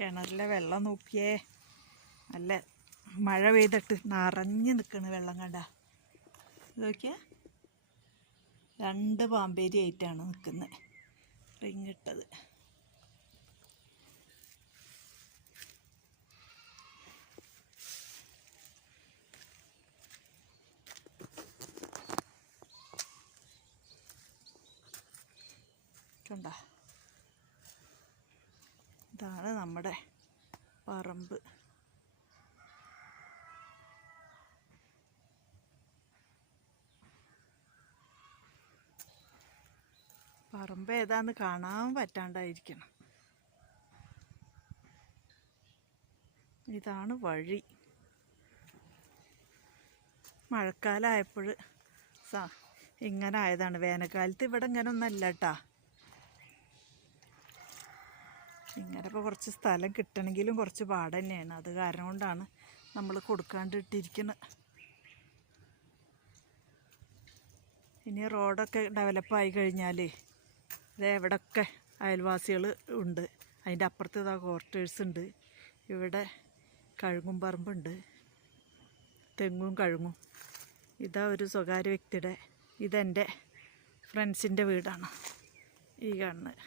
കിണറിലെ വെള്ളം നോക്കിയേ. നല്ല മഴ പെയ്തിട്ട് നിറഞ്ഞു നിൽക്കണ വെള്ളം കണ്ട. നോക്കിയേ. രണ്ട് പാമ്പേരി ആയിട്ടാണ് നിൽക്കുന്നത് റിങ് ഇട്ടത്. കണ്ട. ഇതാണ് നമ്മുടെ പറമ്പ്. പറമ്പ് ഏതാന്ന് കാണാൻ പറ്റാണ്ടായിരിക്കണം. ഇതാണ് വഴി. മഴക്കാലമായപ്പോൾ സ ഇങ്ങനെ ആയതാണ് വേനൽക്കാലത്ത് ഇവിടെ ഇങ്ങനെ ഒന്നല്ല കേട്ടാ ഇങ്ങനെ ഇപ്പോൾ കുറച്ച് സ്ഥലം കിട്ടണമെങ്കിലും കുറച്ച് പാട് തന്നെയാണ് അത് കാരണം കൊണ്ടാണ് നമ്മൾ കൊടുക്കാണ്ട് ഇട്ടിരിക്കുന്നത് ഇനി റോഡൊക്കെ ഡെവലപ്പായി കഴിഞ്ഞാൽ ഇത് എവിടെയൊക്കെ അയൽവാസികൾ ഉണ്ട്. അതിന്റെ അപ്പുറത്ത് ഇതാ ക്വാർട്ടേഴ്സ് ഉണ്ട്. ഇവിടെ കഴുങ്ങും പറമ്പുണ്ട്. തെങ്ങും കഴുങ്ങും ഇതാ ഒരു സ്വകാര്യ വ്യക്തിയുടെ ഇതെന്റെ ഫ്രണ്ട്സിന്റെ വീടാണ്. ഈ കാണുന്നത്.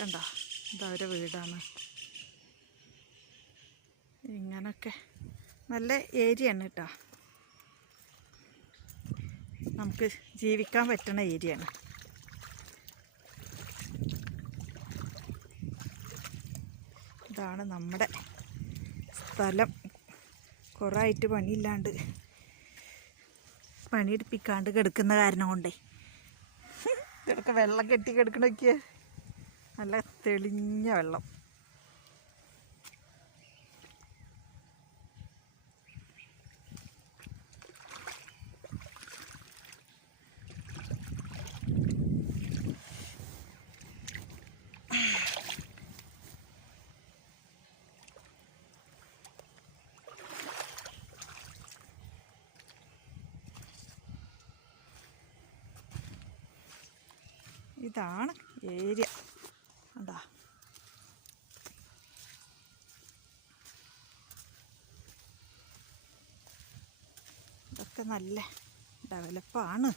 കണ്ട? ഇതവരെ വീടാണ്. ഇങ്ങനൊക്കെ നല്ല ഏരിയ ആണ് കേട്ടോ. നമുക്ക് ജീവിക്കാൻ പറ്റുന്ന ഏരിയ ആണ് ഇതാണ് നമ്മുടെ സ്ഥലം. കുറേ ആയിട്ട് പണിയില്ലാണ്ട് പണിയെടുപ്പിക്കാണ്ട് കിടക്കുന്ന കാരണം കൊണ്ടേ. ഇതൊക്കെ വെള്ളം കെട്ടി കിടക്കണൊക്കെ നല്ല തെളിഞ്ഞ വെള്ളം. ഇതാണ് ഏരിയ കണ്ടാ ഇതൊക്കെ നല്ല ഡെവലപ്പാണ്.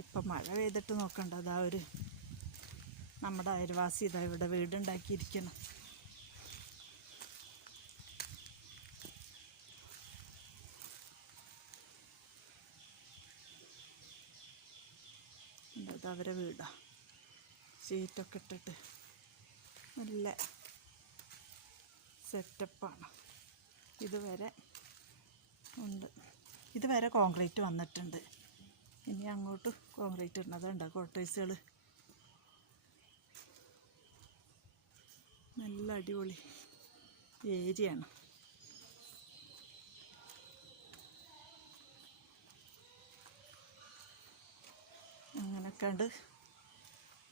ഇപ്പം മഴ പെയ്തിട്ട് നോക്കണ്ട അതാ ഒരു നമ്മുടെ അയൽവാസി ഇതാ ഇവിടെ വീടുണ്ടാക്കിയിരിക്കണം ഇത് അവരെ വീടാ. ഷീറ്റൊക്കെ ഇട്ടിട്ട് നല്ല സെറ്റപ്പാണ് ഇതുവരെ ഉണ്ട്. ഇതുവരെ കോൺക്രീറ്റ് വന്നിട്ടുണ്ട്. ഇനി അങ്ങോട്ട് കോൺക്രീറ്റ് ഇടുന്നതുണ്ട് കോട്ടേഴ്സുകൾ നല്ല അടിപൊളി ഏരിയയാണ്. അങ്ങനെയൊക്കെ ഉണ്ട്.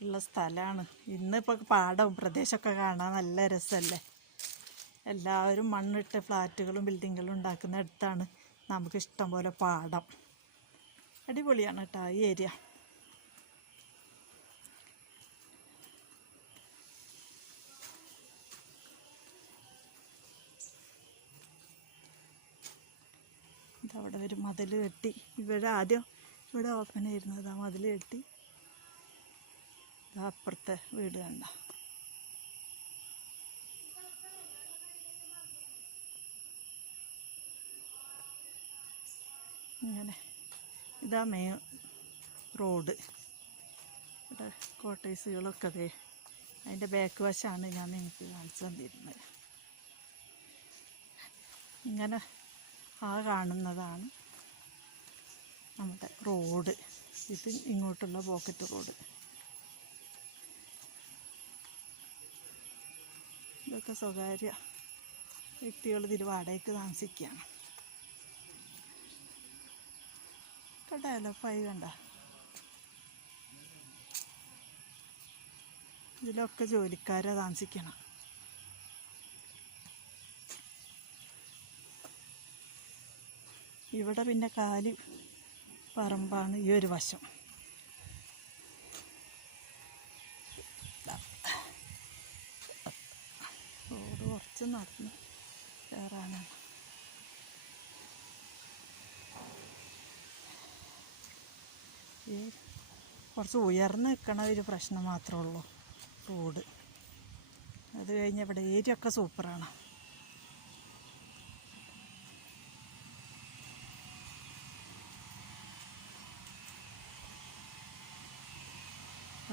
ഉള്ള സ്ഥലമാണ്. ഇന്നിപ്പോൾ പാടവും പ്രദേശമൊക്കെ കാണാൻ നല്ല രസമല്ലേ? എല്ലാവരും മണ്ണിട്ട് ഫ്ലാറ്റുകളും ബിൽഡിങ്ങുകളും ഉണ്ടാക്കുന്ന അടുത്താണ്. നമുക്ക് ഇഷ്ടം പോലെ പാടാം. അടിപൊളിയാണ് കേട്ടോ ഈ ഏരിയ. അവിടെ ഒരു മതിൽ കെട്ടി. ഇവിടെ ആദ്യം ഇവിടെ ഓപ്പൺ ആയിരുന്നു ആ മതിൽ കെട്ടി. അപ്പുറത്തെ വീട് കണ്ട. ഇങ്ങനെ. ഇതാ മെയിൻ റോഡ് ഇവിടെ കോട്ടേഴ്സുകളൊക്കെ അതെ അതിന്റെ ബാക്ക് വശമാണ് ഞാൻ നിങ്ങൾക്ക് കാണിച്ചു തന്നിരുന്നത്. ഇങ്ങനെ ആ കാണുന്നതാണ് നമ്മുടെ റോഡ് ഇത് ഇങ്ങോട്ടുള്ള പോക്കറ്റ് റോഡ് ഇതൊക്കെ സ്വകാര്യ വ്യക്തികൾ ഇതിൽ വാടകയ്ക്ക് താമസിക്കുകയാണ്. ഡെവലപ്പായി കണ്ട ഇതിലൊക്കെ ജോലിക്കാരെ താമസിക്കണം. ഇവിടെ പിന്നെ കാലി പറമ്പാണ് ഈ ഒരു വശം. കുറച്ച് നടന്ന് കയറാനാണ് കുറച്ച് ഉയർന്ന് നിൽക്കണ ഒരു പ്രശ്നം മാത്രമേ ഉള്ളൂ. റോഡ് അത് കഴിഞ്ഞ് ഇവിടെ ഏരിയ ഒക്കെ സൂപ്പറാണ്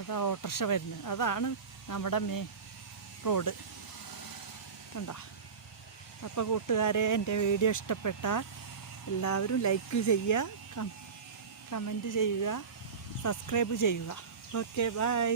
അതാ ഓട്ടർഷ വരുന്നത്. അതാണ് നമ്മുടെ മെയിൻ റോഡ് കണ്ടോ? അപ്പോൾ കൂട്ടുകാരെ എന്റെ വീഡിയോ ഇഷ്ടപ്പെട്ടാൽ എല്ലാവരും ലൈക്ക് ചെയ്യുക കമന്റ് ചെയ്യുക സബ്സ്ക്രൈബ് ചെയ്യുക. Okay bye.